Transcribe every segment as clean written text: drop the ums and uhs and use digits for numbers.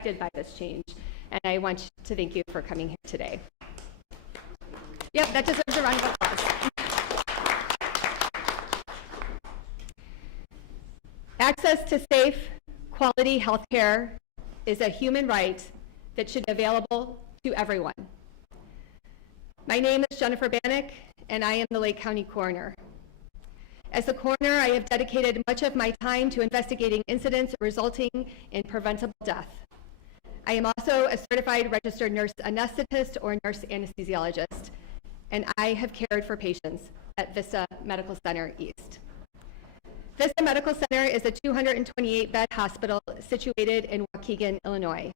affected by this change. And I want to thank you for coming here today. Yep, that deserves a round of applause. Access to safe, quality health care is a human right that should be available to everyone. My name is Jennifer Bannock, and I am the Lake County coroner. As the coroner, I have dedicated much of my time to investigating incidents resulting in preventable death. I am also a certified registered nurse anesthetist or nurse anesthesiologist, and I have cared for patients at Vista Medical Center East. Vista Medical Center is a 228-bed hospital situated in Waukegan, Illinois.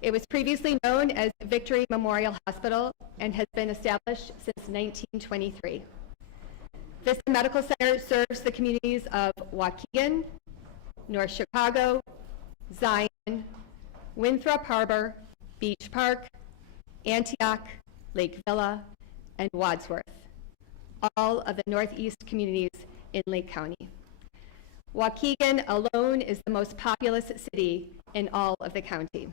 It was previously known as Victory Memorial Hospital and has been established since 1923. Vista Medical Center serves the communities of Waukegan, North Chicago, Zion, Winthrop Harbor, Beach Park, Antioch, Lake Villa, and Wadsworth, all of the northeast communities in Lake County. Waukegan alone is the most populous city in all of the county.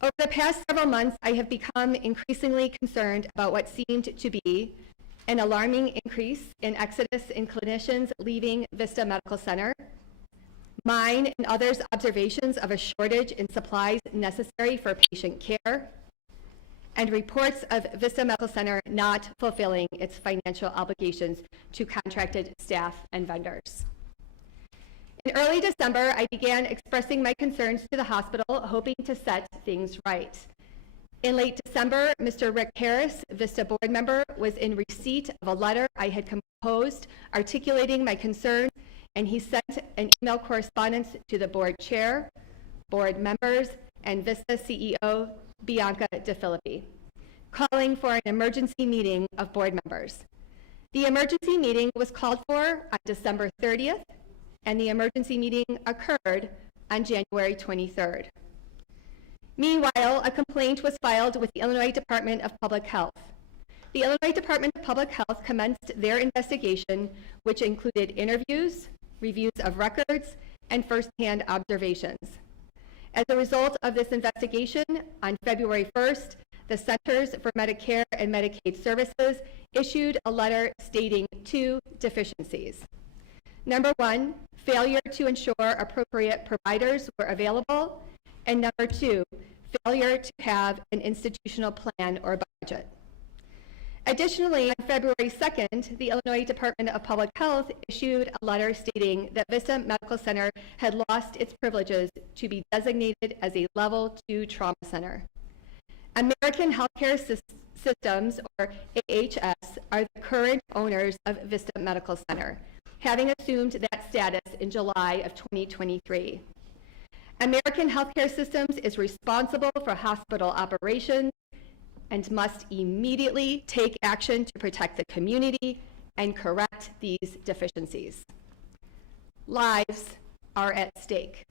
Over the past several months, I have become increasingly concerned about what seemed to be an alarming increase in exodus in clinicians leaving Vista Medical Center, mine and others' observations of a shortage in supplies necessary for patient care, and reports of Vista Medical Center not fulfilling its financial obligations to contracted staff and vendors. In early December, I began expressing my concerns to the hospital, hoping to set things right. In late December, Mr. Rick Harris, Vista board member, was in receipt of a letter I had composed articulating my concerns, and he sent an email correspondence to the board chair, board members, and Vista CEO, Bianca DeFilippi, calling for an emergency meeting of board members. The emergency meeting was called for on December 30th, and the emergency meeting occurred on January 23rd. Meanwhile, a complaint was filed with the Illinois Department of Public Health. The Illinois Department of Public Health commenced their investigation, which included interviews, reviews of records, and firsthand observations. As a result of this investigation, on February 1st, the Centers for Medicare and Medicaid Services issued a letter stating two deficiencies. Number one, failure to ensure appropriate providers were available, and number two, failure to have an institutional plan or budget. Additionally, on February 2nd, the Illinois Department of Public Health issued a letter stating that Vista Medical Center had lost its privileges to be designated as a Level 2 trauma center. American Healthcare Systems, or AHS, are the current owners of Vista Medical Center, having assumed that status in July of 2023. American Healthcare Systems is responsible for hospital operations and must immediately take action to protect the community and correct these deficiencies. Lives are at stake.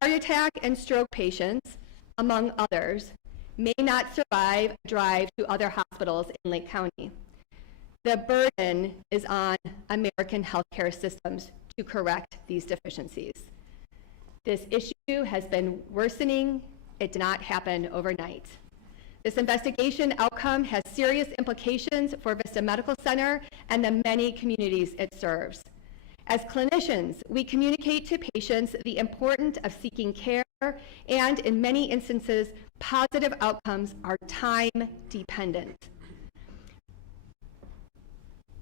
Heart attack and stroke patients, among others, may not survive a drive to other hospitals in Lake County. The burden is on American healthcare systems to correct these deficiencies. This issue has been worsening. It did not happen overnight. This investigation outcome has serious implications for Vista Medical Center and the many communities it serves. As clinicians, we communicate to patients the importance of seeking care, and in many instances, positive outcomes are time dependent.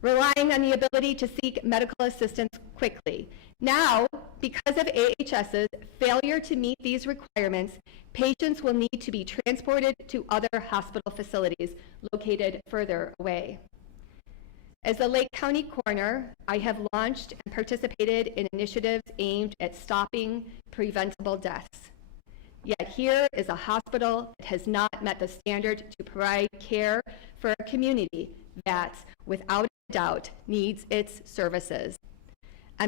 Relying on the ability to seek medical assistance quickly. Now, because of AHS's failure to meet these requirements, patients will need to be transported to other hospital facilities located further away. As the Lake County coroner, I have launched and participated in initiatives aimed at stopping preventable deaths. Yet here is a hospital that has not met the standard to provide care for a community that, without a doubt, needs its services.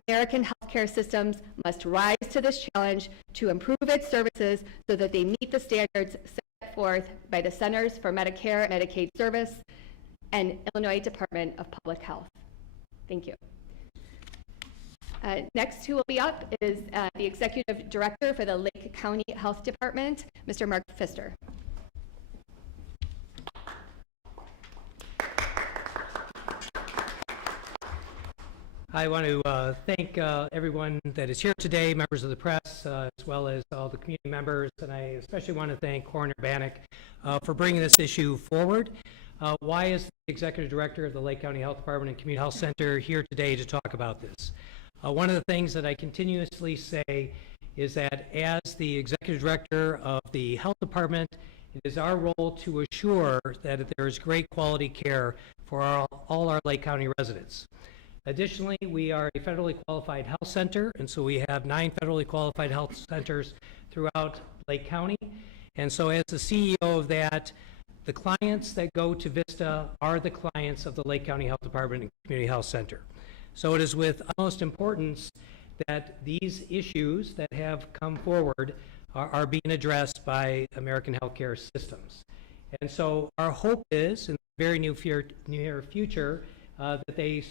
American healthcare systems must rise to this challenge to improve its services so that they meet the standards set forth by the Centers for Medicare and Medicaid Service and Illinois Department of Public Health. Thank you. Next, who will be up is the Executive Director for the Lake County Health Department, Mr. Mark Pfister. I want to thank everyone that is here today, members of the press, as well as all the community members, and I especially want to thank Coroner Bannock for bringing this issue forward. Why is the Executive Director of the Lake County Health Department and Community Health Center here today to talk about this? One of the things that I continuously say is that as the Executive Director of the Health Department, it is our role to assure that there is great quality care for all our Lake County residents. Additionally, we are a federally qualified health center, and so we have 9 federally qualified health centers throughout Lake County. And so as the CEO of that, the clients that go to Vista are the clients of the Lake County Health Department and Community Health Center. So it is with utmost importance that these issues that have come forward are being addressed by American healthcare systems. And so our hope is, in the very near future, that they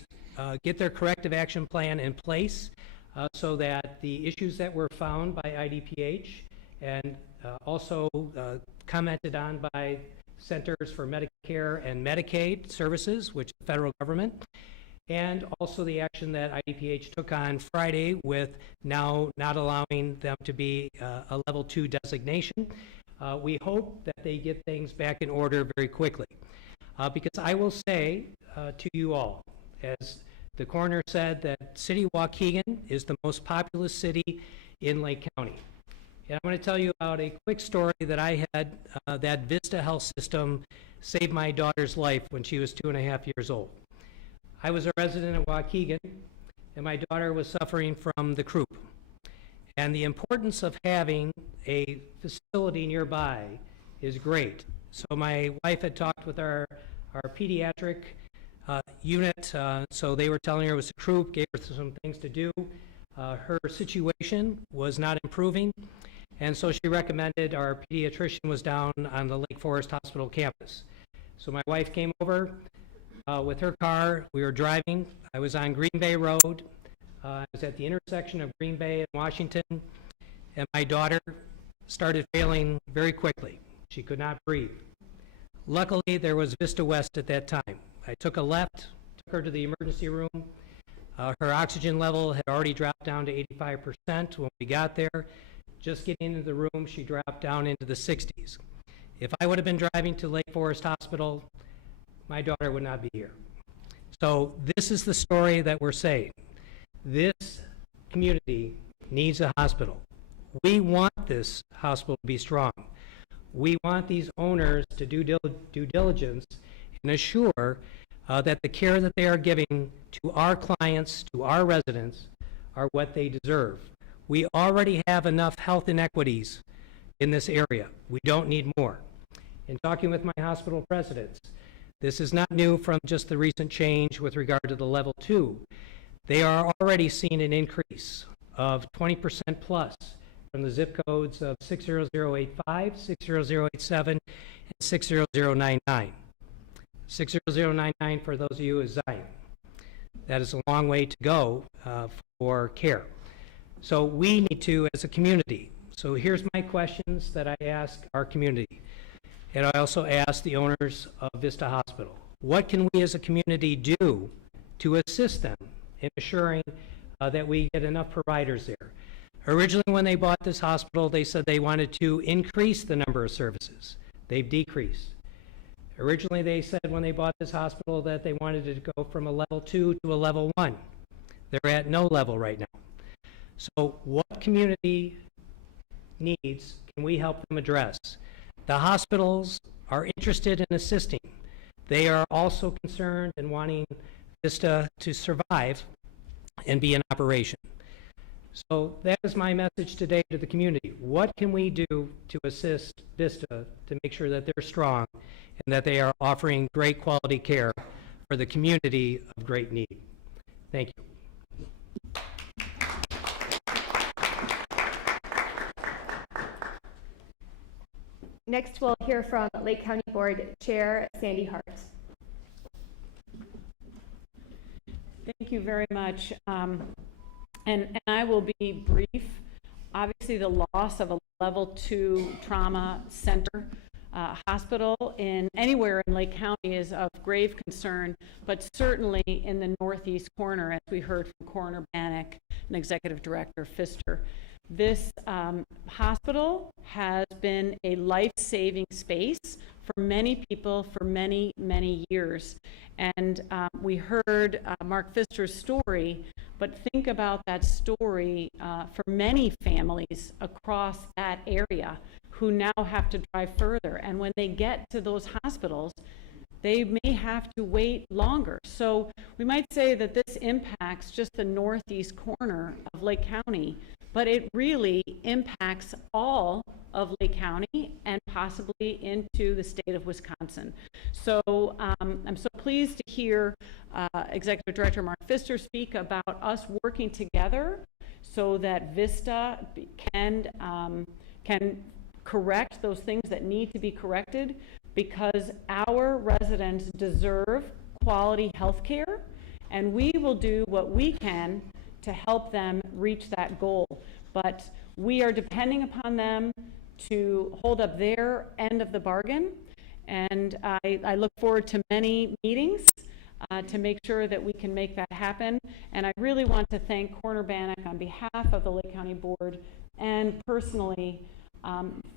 get their corrective action plan in place so that the issues that were found by IDPH and also commented on by Centers for Medicare and Medicaid Services, which is the federal government, and also the action that IDPH took on Friday with now not allowing them to be a level 2 designation. We hope that they get things back in order very quickly. Because I will say to you all, as the coroner said, that City of Waukegan is the most populous city in Lake County. And I'm going to tell you about a quick story that I had, that Vista Health System saved my daughter's life when she was 2.5 years old. I was a resident of Waukegan, and my daughter was suffering from the croup. And the importance of having a facility nearby is great. So my wife had talked with our pediatric unit, so they were telling her it was a croup, gave her some things to do. Her situation was not improving, and so she recommended, our pediatrician was down on the Lake Forest Hospital campus. So my wife came over with her car. We were driving. I was on Green Bay Road. I was at the intersection of Green Bay and Washington, and my daughter started failing very quickly. She could not breathe. Luckily, there was Vista West at that time. I took a left, took her to the emergency room. Her oxygen level had already dropped down to 85% when we got there. Just getting into the room, she dropped down into the 60s. If I would have been driving to Lake Forest Hospital, my daughter would not be here. So this is the story that we're saying. This community needs a hospital. We want this hospital to be strong. We want these owners to do due diligence and assure that the care that they are giving to our clients, to our residents, are what they deserve. We already have enough health inequities in this area. We don't need more. In talking with my hospital presidents, this is not new from just the recent change with regard to the level 2. They are already seeing an increase of 20% plus from the zip codes of 60085, 60087, and 60099. 60099, for those of you, is Zion. That is a long way to go for care. So we need to, as a community, so here's my questions that I ask our community. And I also ask the owners of Vista Hospital. What can we as a community do to assist them in assuring that we get enough providers there? Originally, when they bought this hospital, they said they wanted to increase the number of services. They've decreased. Originally, they said when they bought this hospital that they wanted it to go from a level 2 to a level 1. They're at no level right now. So what community needs can we help them address? The hospitals are interested in assisting. They are also concerned in wanting Vista to survive and be in operation. So that is my message today to the community. What can we do to assist Vista to make sure that they're strong and that they are offering great quality care for the community of great need? Thank you. Next, we'll hear from Lake County Board Chair Sandy Hart. Thank you very much. And I will be brief. Obviously, the loss of a level 2 trauma center hospital in anywhere in Lake County is of grave concern, but certainly in the northeast corner, as we heard from Coroner Bannock and Executive Director Pfister. This hospital has been a life-saving space for many people for many, many years. And we heard Mark Pfister's story, but think about that story for many families across that area who now have to drive further. And when they get to those hospitals, they may have to wait longer. So we might say that this impacts just the northeast corner of Lake County, but it really impacts all of Lake County and possibly into the state of Wisconsin. So I'm so pleased to hear Executive Director Mark Pfister speak about us working together so that Vista can correct those things that need to be corrected, because our residents deserve quality health care, and we will do what we can to help them reach that goal. But we are depending upon them to hold up their end of the bargain, and I look forward to many meetings to make sure that we can make that happen. And I really want to thank Coroner Bannock on behalf of the Lake County Board and personally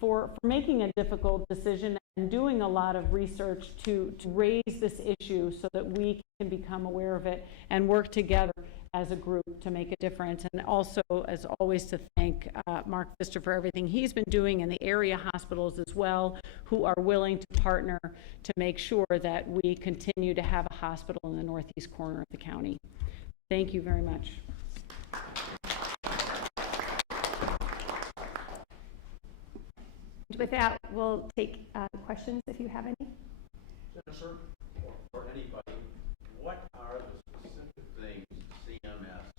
for making a difficult decision and doing a lot of research to raise this issue so that we can become aware of it and work together as a group to make a difference. And also, as always, to thank Mark Pfister for everything he's been doing in the area hospitals as well, who are willing to partner to make sure that we continue to have a hospital in the northeast corner of the county. Thank you very much. With that, we'll take questions if you have any. Jennifer, or anybody, what are the specific things CMS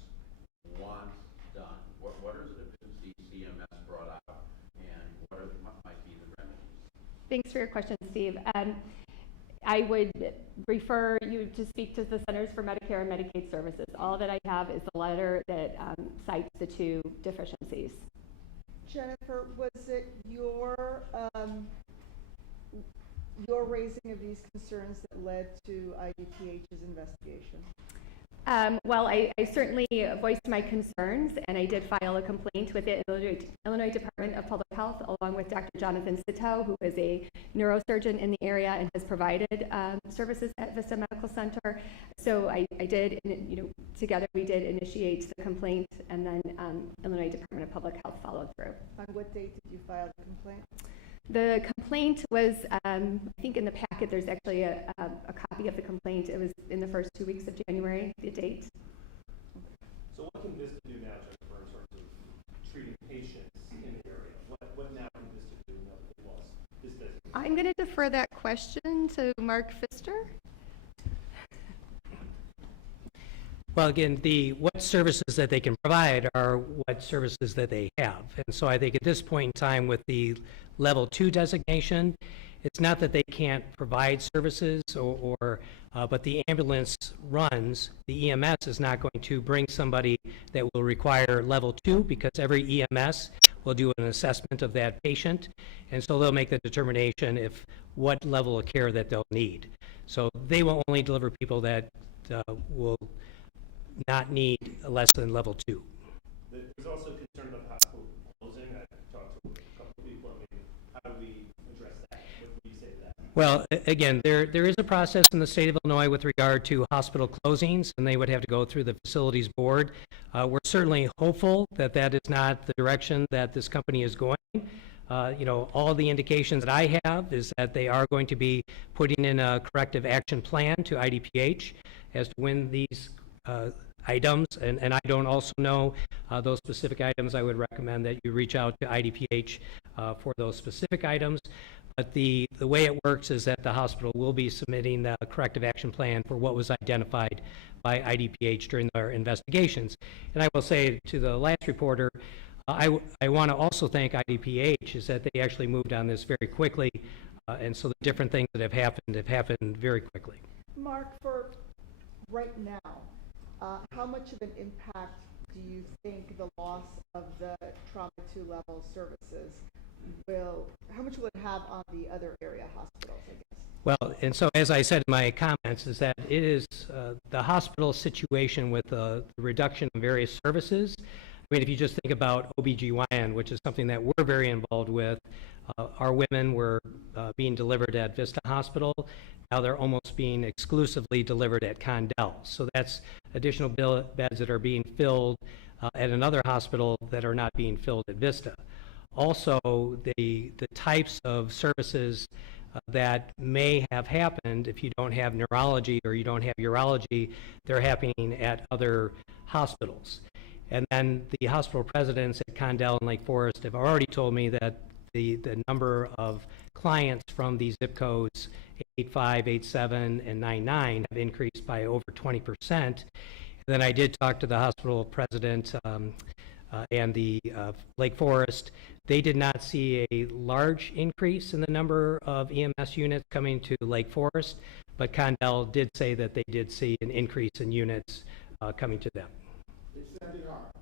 wants done? What are the deficiencies CMS brought out, and what might be the remedies? Thanks for your question, Steve. I would refer you to speak to the Centers for Medicare and Medicaid Services. All that I have is the letter that cites the 2 deficiencies. Jennifer, was it your raising of these concerns that led to IDPH's investigation? Well, I certainly voiced my concerns, and I did file a complaint with the Illinois Department of Public Health, along with Dr. Jonathan Sitow, who is a neurosurgeon in the area and has provided services at Vista Medical Center. So I did, together we did initiate the complaint, and then Illinois Department of Public Health followed through. On what date did you file the complaint? The complaint was, I think in the packet there's actually a copy of the complaint. It was in the first 2 weeks of January, the date. So what can Vista do now, Jennifer, in terms of treating patients in the area? What now can Vista do now that they lost this designation? I'm going to defer that question to Mark Pfister. Well, again, what services that they can provide are what services that they have. And so I think at this point in time with the level 2 designation, it's not that they can't provide services but the ambulance runs, the EMS is not going to bring somebody that will require level 2, because every EMS will do an assessment of that patient. And so they'll make the determination if what level of care that they'll need. So they will only deliver people that will not need less than level 2. There's also concern about the hospital closing. I talked to a couple of people. I mean, how do we address that? What do you say to that? Well, again, there is a process in the state of Illinois with regard to hospital closings, and they would have to go through the facilities board. We're certainly hopeful that that is not the direction that this company is going. All the indications that I have is that they are going to be putting in a corrective action plan to IDPH as to when these items, and I don't also know those specific items. I would recommend that you reach out to IDPH for those specific items. But the way it works is that the hospital will be submitting the corrective action plan for what was identified by IDPH during their investigations. And I will say to the last reporter, I want to also thank IDPH is that they actually moved on this very quickly, and so the different things that have happened very quickly. Mark, for right now, how much of an impact do do you think the loss of the trauma 2 level services how much will it have on the other area hospitals, I guess? Well, and so as I said in my comments, is that it is the hospital situation with the reduction of various services. I mean, if you just think about OBGYN, which is something that we're very involved with, our women were being delivered at Vista Hospital. Now they're almost being exclusively delivered at Condell. So that's additional beds that are being filled at another hospital that are not being filled at Vista. Also, the types of services that may have happened if you don't have neurology or you don't have urology, they're happening at other hospitals. And then the hospital presidents at Condell and Lake Forest have already told me that the number of clients from these zip codes 85, 87, and 99 have increased by over 20%. And then I did talk to the hospital president and the Lake Forest. They did not see a large increase in the number of EMS units coming to Lake Forest, but Condell did say that they did see an increase in units coming to them.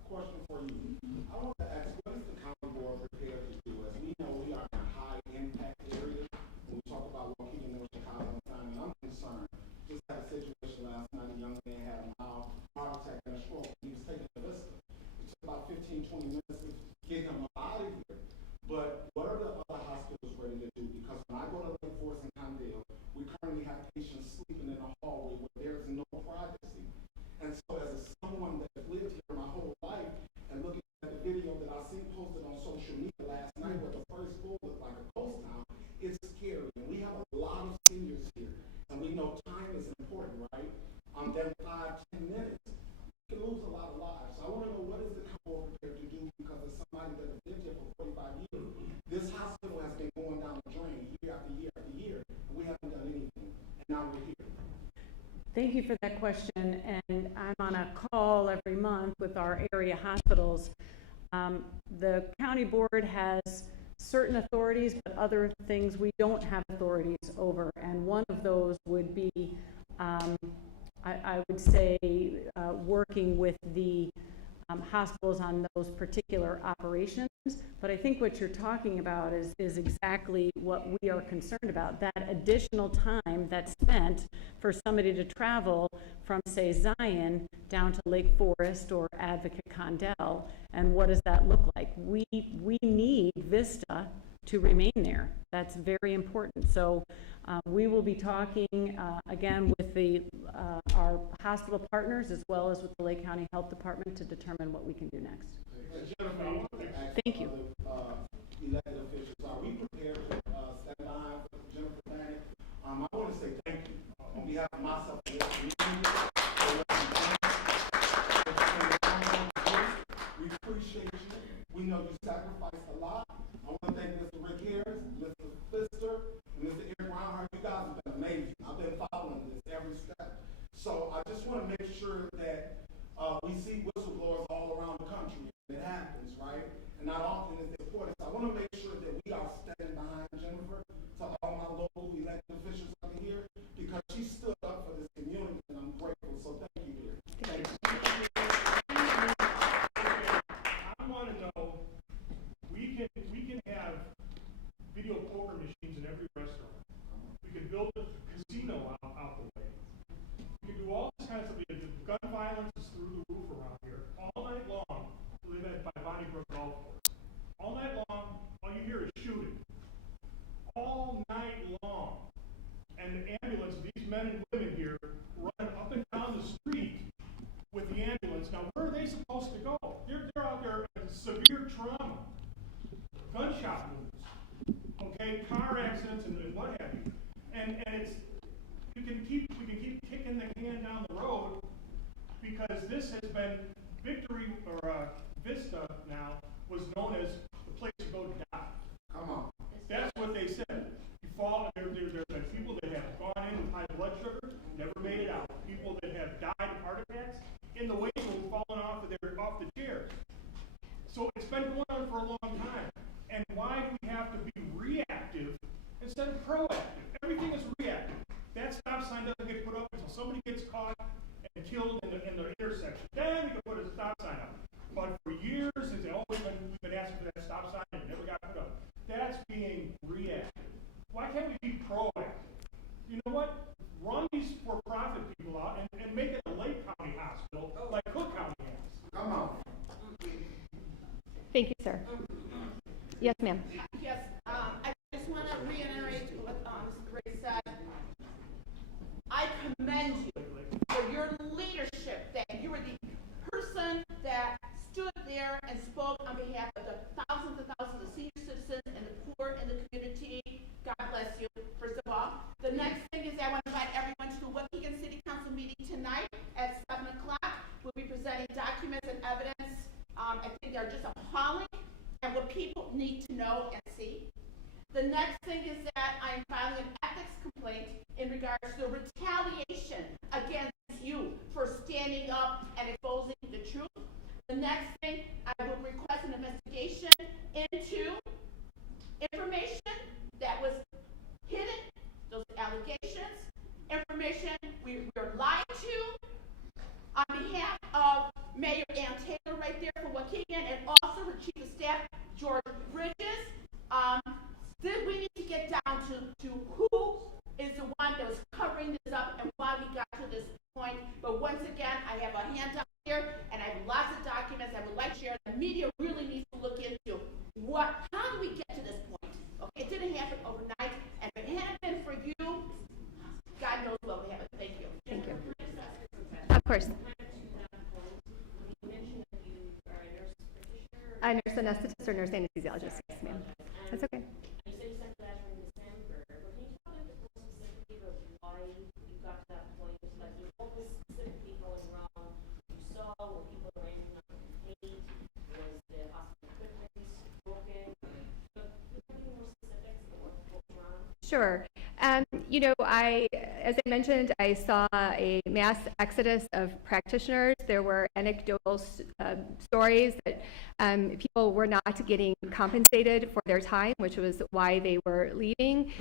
Question for you. I want to ask, what is the county board prepared to do? As we know, we are in a high impact area. When we talk about Waukegan, North Chicago, and I'm concerned. Just had a situation last night. A young man had a mild heart attack and a stroke. He was taken to Vista. It took about 15, 20 minutes to get him out of here. But what are the other hospitals ready to do? Because when I go to Lake Forest and Condell, we currently have patients sleeping in a hallway where there is no privacy. And so as someone that lived here my whole life and looking at the video that I seen posted on social media last night where the first floor looked like a ghost town, it's scary. And we have a lot of seniors here. And we know time is important, right? Then 5, 10 minutes, you can lose a lot of lives. So I want to know, what is the county prepared to do? Because as somebody that has lived here for 45 years, this hospital has been going down the drain year after year after year, and we haven't done anything. And now we're here. Thank you for that question, and I'm on a call every month with our area hospitals. The county board has certain authorities, but other things we don't have authorities over, and one of those would be, I would say, working with the hospitals on those particular operations. But I think what you're talking about is exactly what we are concerned about, that additional time that's spent for somebody to travel from, say, Zion down to Lake Forest or Advocate Condell, and what does that look like? We need Vista to remain there. That's very important. So we will be talking again with our hospital partners as well as with the Lake County Health Department to determine what we can do next. Thank you. Elected officials, are we prepared to stand behind Jennifer Bannock? I want to say thank you on behalf of myself and the community. We appreciate you. We know you sacrificed a lot. I want to thank Mr. Rick Harris, Mr. Pfister, and Mr. Eric Reinhardt. You guys have been amazing. I've been following this every step. So I just want to make sure that we see whistleblowers all around the country. It happens, right? And not often is it reported. So I want to make sure that we are standing behind Jennifer, to all my local elected officials up here, because she stood up for this community, and I'm grateful. So thank you, dear. Thank you. I want to know, we can have video poker machines in every restaurant. We can build a casino out the way. We can do all this kinds of things. Gun violence is through the roof around here all night long. We live by Bonnie Brook Golf Course. All night long, all you hear is shooting. All night long. And the ambulance, these men and women here run up and down the street with the ambulance. Now, where are they supposed to go? They're out there in severe trauma, gunshot wounds, okay, car accidents and what have you. And it's, we can keep kicking the can down the road, because this has been Victory or Vista now was known as the place to go to die. Come on. That's what they said. You fall, there's been people that have gone in with high blood sugar, never made it out. People that have died of heart attacks in the waiting room, falling off the chairs. So it's been going on for a long time. And why do we have to be reactive instead of proactive? Everything is reactive. That stop sign doesn't get put up until somebody gets caught and killed in the intersection. Then we can put a stop sign up. Yes, ma'am. Yes, I just want to reiterate what Mrs. Gray said. I commend you for your leadership, that you were the person that stood there and spoke on behalf of the thousands and thousands of senior citizens and the poor in the community. God bless you, first of all. The next thing is I want to invite everyone to the Waukegan City Council meeting tonight at 7 o'clock. We'll be presenting documents and evidence. I think they're just appalling and what people need to know and see. The next thing is that I am filing an ethics complaint in regards to the retaliation against you for standing up and exposing the truth. The next thing, I will request an investigation into information that was hidden, those allegations, information we were lied to on behalf of Mayor Ann Taylor right there for Waukegan, and also her Chief of Staff, George Bridges. Then we need to get down to who is the one that was covering this up and why we got to this point. But once again, I have a handout here and I have lots of documents I would like to share. The media really needs to look into how do we get to this point? Okay, it didn't happen overnight, and if it hadn't been for you, God knows what would happen. Thank you. Thank you. Of course. A nurse anesthetist or nurse anesthesiologist, yes, ma'am. That's okay. Sure. You know, as I mentioned, I saw a mass exodus of practitioners. There were anecdotal stories that people were not getting compensated for their time, which was why they were leaving.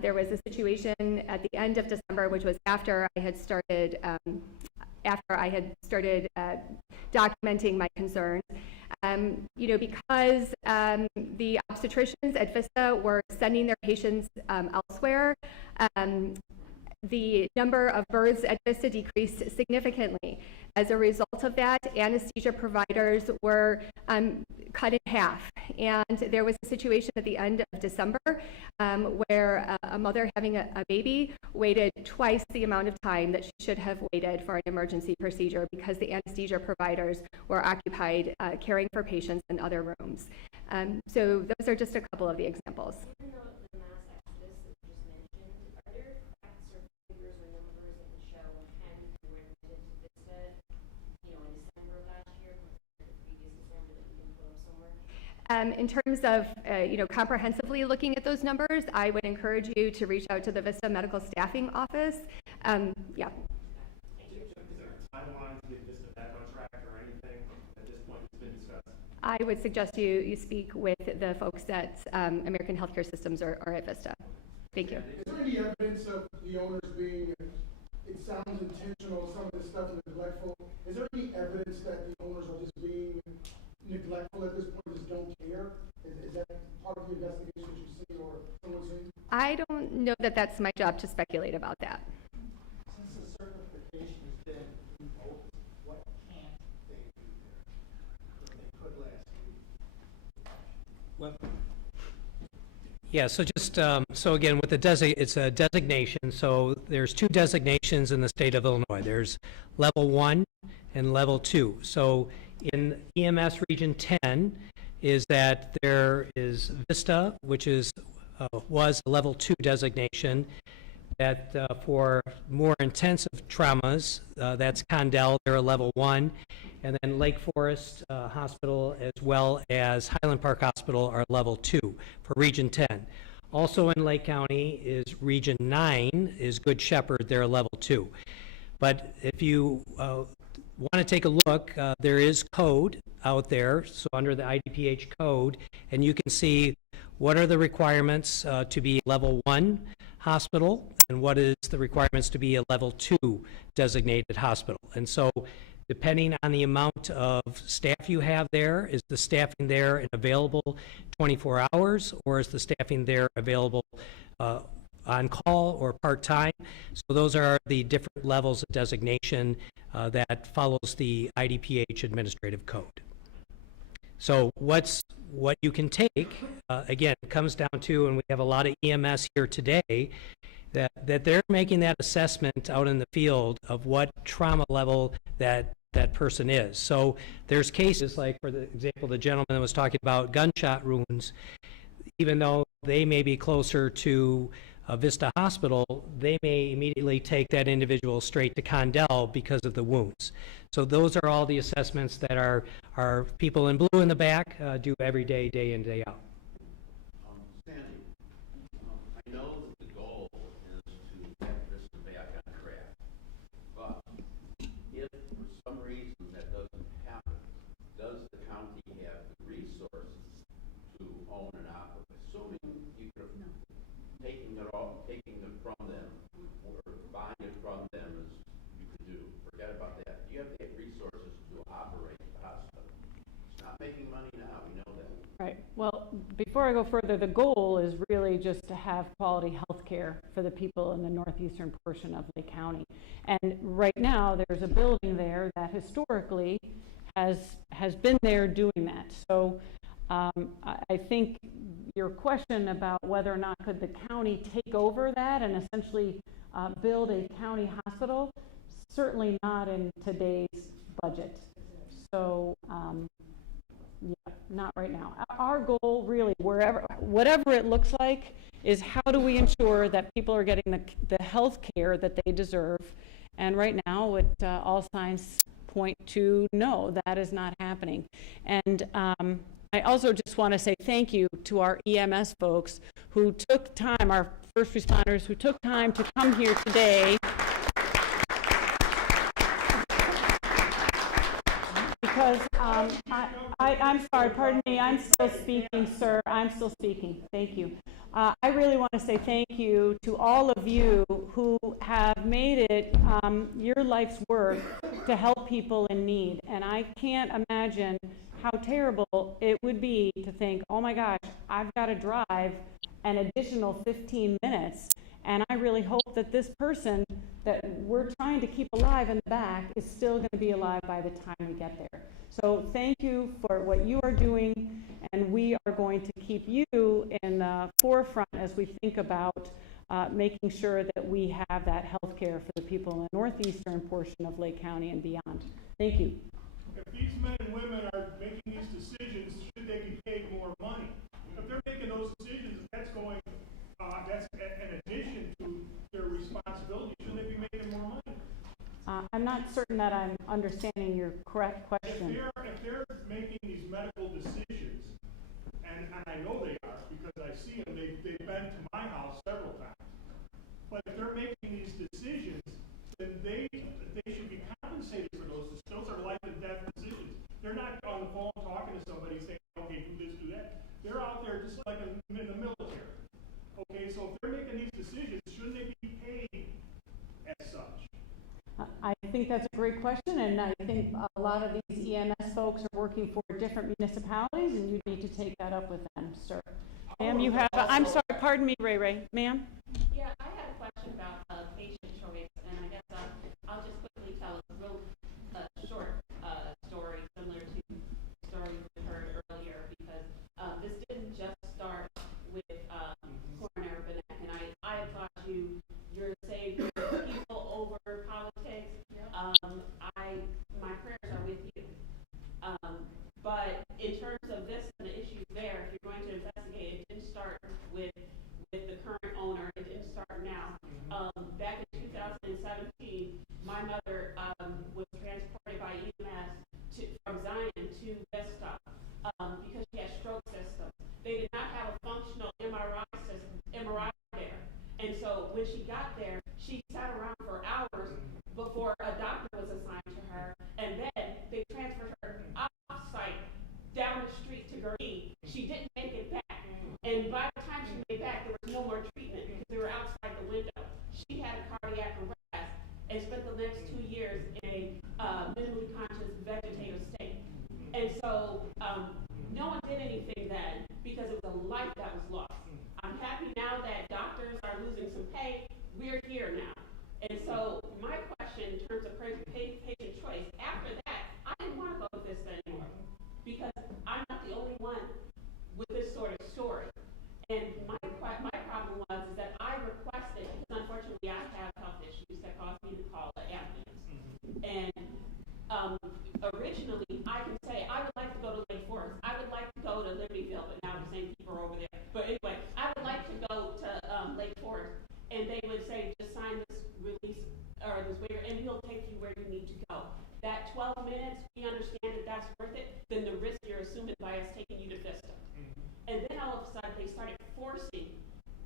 There was a situation at the end of December, which was after I had started documenting my concerns. You know, because the obstetricians at Vista were sending their patients elsewhere, the number of births at Vista decreased significantly. As a result of that, anesthesia providers were cut in half. And there was a situation at the end of December where a mother having a baby waited twice the amount of time that she should have waited for an emergency procedure because the anesthesia providers were occupied caring for patients in other rooms. So those are just a couple of the examples. In terms of you know, comprehensively looking at those numbers, I would encourage you to reach out to the Vista Medical Staffing Office. Yeah. Is there a timeline to get Vista back on track or anything at this point that's been discussed? I would suggest you speak with the folks at American Healthcare Systems or at Vista. Thank you. Is there any evidence of the owners being, it sounds intentional, some of this stuff is neglectful? Is there any evidence that the owners are just being neglectful at this point, just don't care? Is that part of the investigation that you've seen or someone's seen? I don't know that that's my job to speculate about that. Since the certification has been revoked, what can't they do there that they could last week? Well, yeah, so just, so again, with the it's a designation, so there's two designations in the state of Illinois. There's level 1 and level 2. So in EMS Region 10 is that there is Vista, which is was a level 2 designation, that for more intensive traumas, that's Condell, they're a level 1, and then Lake Forest Hospital as well as Highland Park Hospital are level 2 for Region 10. Also in Lake County is Region 9 is Good Shepherd, they're a level 2. But if you want to take a look, there is code out there, so under the IDPH code, and you can see what are the requirements to be a level 1 hospital and what is the requirements to be a level 2 designated hospital. And so depending on the amount of staff you have there, is the staffing there and available 24 hours, or is the staffing there available on call or part-time? So those are the different levels of designation that follows the IDPH administrative code. So what you can take, again, it comes down to, and we have a lot of EMS here today, that they're making that assessment out in the field of what trauma level that person is. So there's cases like, for the example, the gentleman that was talking about gunshot wounds, even though they may be closer to Vista Hospital, they may immediately take that individual straight to Condell because of the wounds. So those are all the assessments that our people in blue in the back do every day, day in, day out. Sandy, I know that the goal is to get this back on track, but if for some reason that doesn't happen, does the county have the resources to own and operate? Assuming you could have taken it from them, or buying it from them as you could do, forget about that. You have to get resources to operate the hospital. It's not making money now, we know that. Right. Well, before I go further, the goal is really just to have quality health care for the people in the northeastern portion of Lake County. And right now, there's a building there that historically has been there doing that. So I think your question about whether or not could the county take over that and essentially build a county hospital, certainly not in today's budget. So yeah, not right now. Our goal really, whatever it looks like, is how do we ensure that people are getting the health care that they deserve. And right now, all signs point to no, that is not happening. And I also just want to say thank you to our EMS folks who took time, our first responders who took time to come here today. Because I'm sorry, pardon me, I'm still speaking, sir. I'm still speaking. Thank you. I really want to say thank you to all of you who have made it your life's work to help people in need. And I can't imagine how terrible it would be to think, oh my gosh, I've got to drive an additional 15 minutes. And I really hope that this person that we're trying to keep alive in the back is still going to be alive by the time we get there. So thank you for what you are doing, and we are going to keep you in the forefront as we think about making sure that we have that health care for the people in the northeastern portion of Lake County and beyond. Thank you. If these men and women are making these decisions, should they be paid more money? If they're making those decisions, that's in addition to their responsibility. Shouldn't they be making more money? I'm not certain that I'm understanding your correct question. If they're making these medical decisions, and I know they are because I see them, they've been to my house several times. But if they're making these decisions, then they should be compensated for those. Those are life and death decisions. They're not on the phone talking to somebody saying, okay, do this, do that. They're out there just like in the military. Okay, so if they're making these decisions, shouldn't they be paid as such? I think that's a great question, and I think a lot of these EMS folks are working for different municipalities, and you need to take that up with them, sir. Ma'am, you have, I'm sorry, pardon me, Ray. Ma'am? Yeah, I had a question about patient choice, and I guess I'll just quickly tell a real short story similar to the story we heard earlier, because this didn't just start with coroner Benek, and I applaud you. You're saying people over politics. My prayers are with you. But in terms of this and the issues there, if you're going to investigate, it didn't start with the current owner. It didn't start now. Back in 2017, my mother was transported by EMS from Zion to Vista because she had stroke systems. They did not have a functional MRI there. And so when she got there, she sat around for hours before a doctor was assigned to her, and then they transferred her off-site down the street to Gurnee. She didn't make it back. And by the time she made back, there was no more treatment because they were outside the window. She had a cardiac arrest and spent the next 2 years in a minimally conscious vegetative state. And so no one did anything then because it was a life that was lost. I'm happy now that doctors are losing some pay. We're here now. And so my question in terms of patient choice, after that, I didn't want to go to Vista anymore because I'm not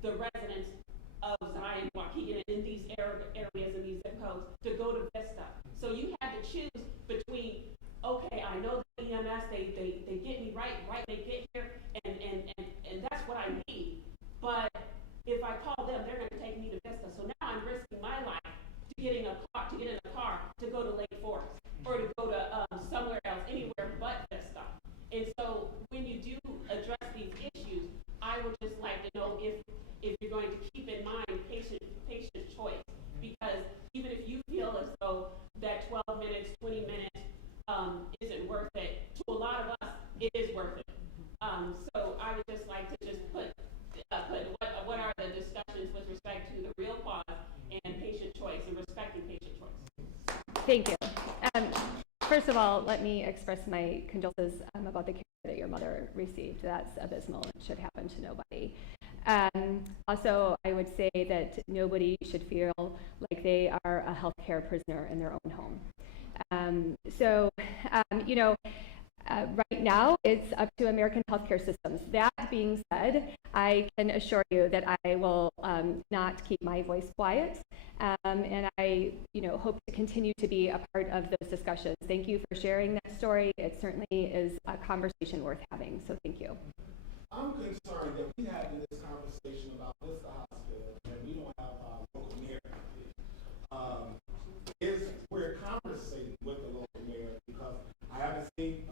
the residents of Zion, Waukegan, in these areas and these zip codes to go to Vista. So you had to choose between, okay, I know the EMS, they get me right, they get here, and that's what I need. But if I call them, they're going to take me to Vista. So now I'm risking my life to get in a car to go to Lake Forest or to go to somewhere else, anywhere but Vista. And so when you do address these issues, I would just like to know if you're going to keep in mind patient choice, because even if you feel as though that 12 minutes, 20 minutes isn't worth it, to a lot of us, it is worth it. So I would just like to just put what are the discussions with respect to the real cause and patient choice and respecting patient choice. Thank you. First of all, let me express my condolences about the care that your mother received. That's abysmal and should happen to nobody. Also, I would say that nobody should feel like they are a healthcare prisoner in their own home. Right now, it's up to American healthcare systems. That being said, I can assure you that I will not keep my voice quiet, and I, hope to continue to be a part of those discussions. Thank you for sharing that story. It certainly is a conversation worth having. So thank you. I'm concerned that we having this conversation about Vista Hospital and we don't have our local mayor. We're conversating with the local mayor because I haven't seen